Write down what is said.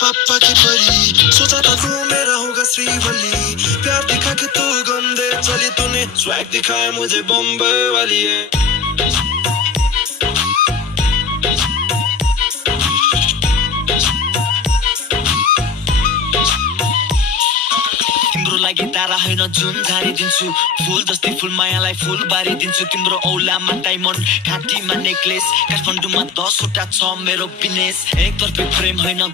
पापा की परी, सोचा था तू मेरा होगा श्रीवल्ली, प्यार दिखा के तू गंदे चली, तूने स्वैग दिखाया मुझे बॉम्बे वाली है। तिम्रो लागि तारा हैन जुन झारिदिन्छु, फुल जस्तै फुल मायालाई फुल बारिदिन्छु। तिम्रो औलामा डायमन्ड, घाँटीमा नेकलेस, काठमाडौँमा 10 वटा छ मेरो बिजनेस। एकतर्फी प्रेम हैन